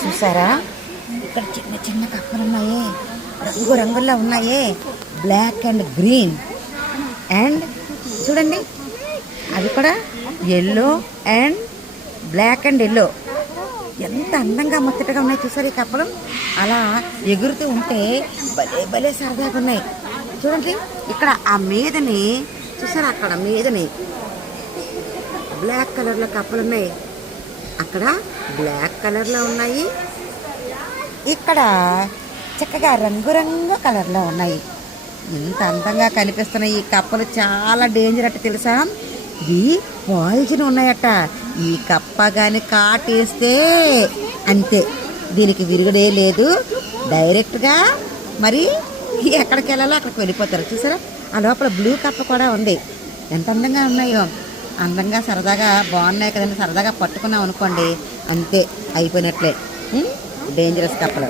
చూసారా, ఇక్కడ చిన్న చిన్న కప్పలు ఉన్నాయి, రంగు రంగుల్లో ఉన్నాయి, బ్లాక్ అండ్ గ్రీన్. అండ్ చూడండి, అవి కూడా yellow and black and yellow. ఎంత అందంగా ముచ్చటగా ఉన్నాయి చూసారు ఈ కప్పలు. అలా ఎగురుతూ ఉంటే భలే భలే సరదాగా ఉన్నాయి. చూడండి, ఇక్కడ ఆ మీదని చూసారా, అక్కడ మీదని బ్లాక్ కలర్లో కప్పలు ఉన్నాయి, అక్కడ బ్లాక్ కలర్లో ఉన్నాయి, ఇక్కడ చక్కగా రంగురంగు కలర్లో ఉన్నాయి. ఎంత అందంగా కనిపిస్తున్నాయి ఈ కప్పలు. చాలా డేంజర్ అట్ట తెలుసా, ఇవి పాయిజన్ ఉన్నాయట. ఈ కప్ప కానీ కాటేస్తే అంతే, దీనికి విరుగుడే లేదు, డైరెక్ట్గా మరి ఎక్కడికి వెళ్ళాలో అక్కడికి వెళ్ళిపోతారు. చూసారా, ఆ లోపల బ్లూ కప్ప కూడా ఉంది. ఎంత అందంగా ఉన్నాయో, అందంగా సరదాగా బాగున్నాయి కదండి. సరదాగా పట్టుకున్నాం అనుకోండి, అంతే అయిపోయినట్లే. డేంజరస్ కప్పలు.